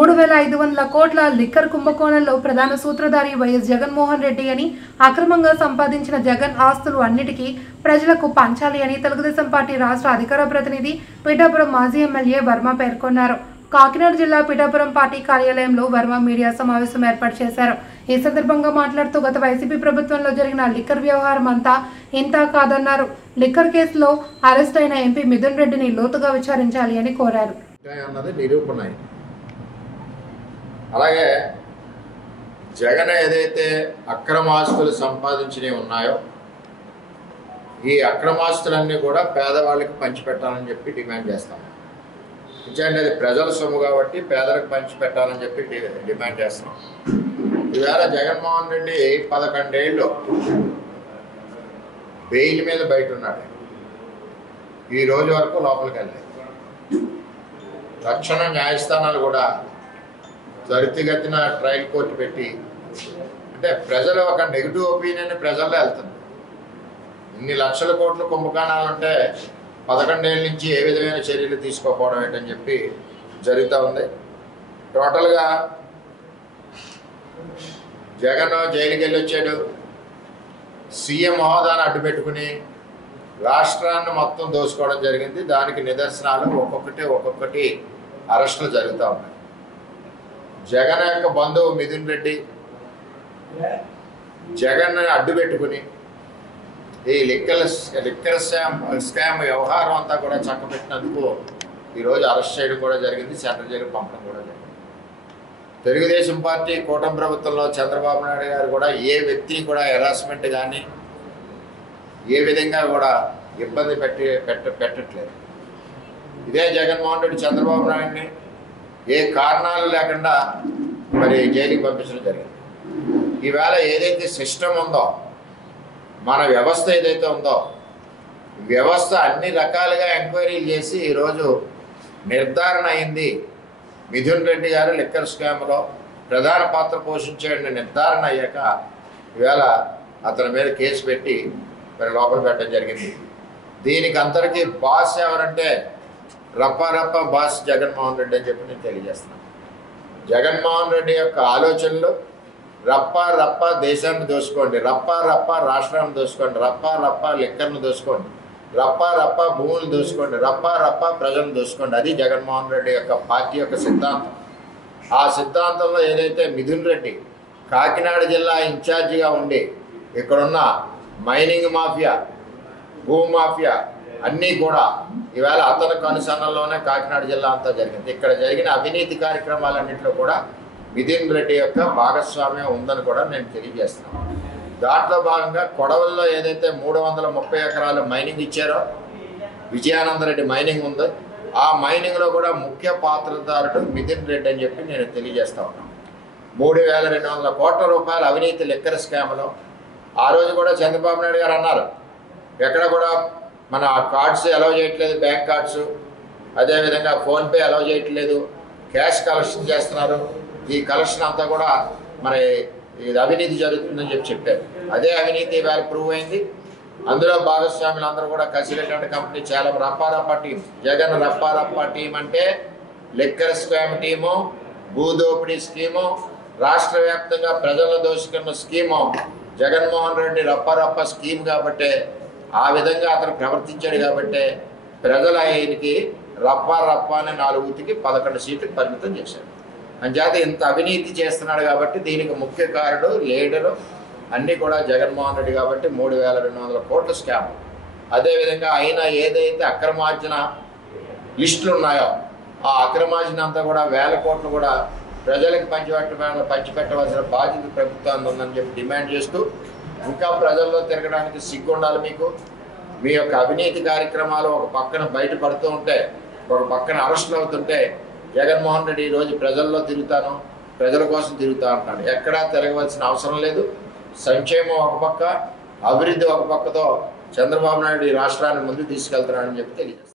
3,500 కోట్ల లిక్కర్ కుంభకోణంలో ప్రధాన సూత్రధారి వైఎస్ జగన్మోహన్ రెడ్డి అని, అక్రమంగా సంపాదించిన జగన్ ఆస్తులు అన్నిటికీ ప్రజలకు పంచాలి అని తెలుగుదేశం పార్టీ రాష్ట్ర అధికార ప్రతినిధి పిఠాపురం మాజీ ఎమ్మెల్యే వర్మ పేర్కొన్నారు. కాకినాడ జిల్లా పిఠాపురం పార్టీ కార్యాలయంలో వర్మ మీడియా సమావేశం ఏర్పాటు చేశారు. ఈ సందర్భంగా మాట్లాడుతూ గత వైసీపీ ప్రభుత్వంలో జరిగిన లిక్కర్ వ్యవహారం అంతా ఇంతా కాదన్నారు. లిక్కర్ కేసులో అరెస్ట్ అయిన ఎంపీ మిథున్ రెడ్డిని లోతుగా విచారించాలి అని కోరారు. అలాగే జగన్ ఏదైతే అక్రమాస్తులు సంపాదించినవి ఉన్నాయో ఈ అక్రమాస్తులన్నీ కూడా పేదవాళ్ళకి పంచిపెట్టాలని చెప్పి డిమాండ్ చేస్తాం. ఎందుకంటే అది ప్రజల సొమ్ము కాబట్టి పేదలకు పంచిపెట్టాలని చెప్పి డిమాండ్ చేస్తున్నాం. ఈవేళ జగన్మోహన్ రెడ్డి 11 ఏళ్ళు బెయిల్ మీద బయట ఉన్నాడు. ఈ రోజు వరకు లోపలికి వెళ్ళలేదు. రక్షణ న్యాయస్థానాలు కూడా త్వరితగతిన ట్రయల్ కోర్టు పెట్టి, అంటే ప్రజలు ఒక నెగిటివ్ ఒపీనియన్ ప్రజల్లో వెళ్తుంది. ఇన్ని లక్షల కోట్ల కుంభకోణాలు ఉంటే 11 ఏళ్ళ నుంచి ఏ విధమైన చర్యలు తీసుకోకపోవడం ఏంటని చెప్పి జరుగుతూ ఉంది. టోటల్గా జగన్ జైలుకి వెళ్ళి వచ్చాడు. సీఎం హోదాను అడ్డుపెట్టుకుని రాష్ట్రాన్ని మొత్తం దోసుకోవడం జరిగింది. దానికి నిదర్శనాలు ఒక్కొక్కటి అరెస్టులు జరుగుతూ ఉన్నాయి. జగన్ యొక్క బంధువు మిథున్ రెడ్డి జగన్ అడ్డు పెట్టుకుని ఈ లిక్కర్ స్కామ్ వ్యవహారం అంతా కూడా చక్కబెట్టినందుకు ఈరోజు అరెస్ట్ చేయడం కూడా జరిగింది. సెంట్రల్ జైలుకు పంపడం కూడా జరిగింది. తెలుగుదేశం పార్టీ కూటమి ప్రభుత్వంలో చంద్రబాబు నాయుడు గారు కూడా ఏ వ్యక్తిని కూడా హెరాస్మెంట్ కానీ ఏ విధంగా కూడా ఇబ్బంది పెట్టట్లేదు. ఇదే జగన్మోహన్ రెడ్డి చంద్రబాబు నాయుడిని ఏ కారణాలు లేకుండా మరి జైలుకి పంపించడం జరిగింది. ఈవేళ ఏదైతే సిస్టమ్ ఉందో, మన వ్యవస్థ ఏదైతే ఉందో, వ్యవస్థ అన్ని రకాలుగా ఎంక్వైరీలు చేసి ఈరోజు నిర్ధారణ అయింది. మిథున్ రెడ్డి గారు లిక్కర్ స్కామ్లో ప్రధాన పాత్ర పోషించాడని నిర్ధారణ అయ్యాక ఈవేళ అతని మీద కేసు పెట్టి మరి లోపల పెట్టడం జరిగింది. దీనికి అందరికీ బాస్ ఎవరంటే రప్ప బాస్ జగన్మోహన్ రెడ్డి అని చెప్పి నేను తెలియజేస్తున్నాను. జగన్మోహన్ రెడ్డి యొక్క ఆలోచనలు రప్ప దేశాన్ని దోసుకోండి, రప్ప రాష్ట్రాన్ని దోసుకోండి, రప్ప లిక్కర్ను దోసుకోండి, రప్ప భూములు దోసుకోండి, రప్ప ప్రజలను దోసుకోండి. అది జగన్మోహన్ రెడ్డి యొక్క పార్టీ యొక్క సిద్ధాంతం. ఆ సిద్ధాంతంలో ఏదైతే మిథున్ రెడ్డి కాకినాడ జిల్లా ఇన్ఛార్జిగా ఉండి ఇక్కడున్న మైనింగ్ మాఫియా, భూ మాఫియా అన్నీ కూడా ఈవేళ అతని కనుసన్నల్లోనే కాకినాడ జిల్లా అంతా జరిగింది. ఇక్కడ జరిగిన అవినీతి కార్యక్రమాలన్నింటిలో కూడా మిథున్ రెడ్డి యొక్క భాగస్వామ్యం ఉందని కూడా నేను తెలియజేస్తున్నాను. దాంట్లో భాగంగా కొడవల్లో ఏదైతే 330 ఎకరాలు మైనింగ్ ఇచ్చారో, విజయానంద రెడ్డి మైనింగ్ ఉంది, ఆ మైనింగ్లో కూడా ముఖ్య పాత్రధారుడు మిథున్ రెడ్డి అని చెప్పి నేను తెలియజేస్తా ఉన్నాను. 3,200 కోట్ల రూపాయల అవినీతి లిక్కర్ స్కామ్లో ఆ రోజు కూడా చంద్రబాబు నాయుడు గారు అన్నారు, ఎక్కడ కూడా మన కార్డ్స్ అలౌ చేయట్లేదు, బ్యాంక్ కార్డ్స్, అదేవిధంగా ఫోన్పే అలౌ చేయట్లేదు, క్యాష్ కలెక్షన్ చేస్తున్నారు, ఈ కలెక్షన్ అంతా కూడా మరి ఇది అవినీతి జరుగుతుందని చెప్పారు. అదే అవినీతి ఇవాళ ప్రూవ్ అయింది. అందులో భాగస్వాములు అందరూ కూడా కసిరెడ్డి కంపెనీ చాలా రప్ప టీం, జగన్ రప్ప టీం అంటే లిక్కర్ స్కామ్ టీము, భూదోపిడీ స్కీము, రాష్ట్ర వ్యాప్తంగా ప్రజల దోషుకున్న స్కీము జగన్మోహన్ రెడ్డి రప్ప స్కీమ్ కాబట్టి ఆ విధంగా అతను ప్రవర్తించాడు కాబట్టి ప్రజలు ఆయనకి రప్ప అనే 4 ఉతికి 11 సీట్లకు పరిమితం చేశారు. అంచేత ఇంత అవినీతి చేస్తున్నాడు కాబట్టి దీనికి ముఖ్య కారుడు లీడరు అన్నీ కూడా జగన్మోహన్ రెడ్డి కాబట్టి 3,200 కోట్ల స్కామ్. అదేవిధంగా ఆయన ఏదైతే అక్రమార్జన లిస్టులు ఉన్నాయో ఆ అక్రమార్జన అంతా కూడా 1,000 కోట్లు కూడా ప్రజలకు పంచిపెట్టవలసిన బాధ్యత ప్రభుత్వాన్ని ఉందని చెప్పి డిమాండ్ చేస్తూ, ఇంకా ప్రజల్లో తిరగడానికి సిగ్గుండాలి మీకు. మీ యొక్క అవినీతి కార్యక్రమాలు ఒక పక్కన బయటపడుతూ ఉంటే, ఒక పక్కన అరెస్టులు అవుతుంటే, జగన్మోహన్ రెడ్డి ఈరోజు ప్రజల్లో తిరుగుతాను, ప్రజల కోసం తిరుగుతా అంటాడు. ఎక్కడా తిరగవలసిన అవసరం లేదు. సంక్షేమం ఒక పక్క, అభివృద్ధి ఒక పక్కతో చంద్రబాబు నాయుడు ఈ రాష్ట్రాన్ని ముందుకు తీసుకెళ్తున్నాడని చెప్పి తెలియజేస్తాను.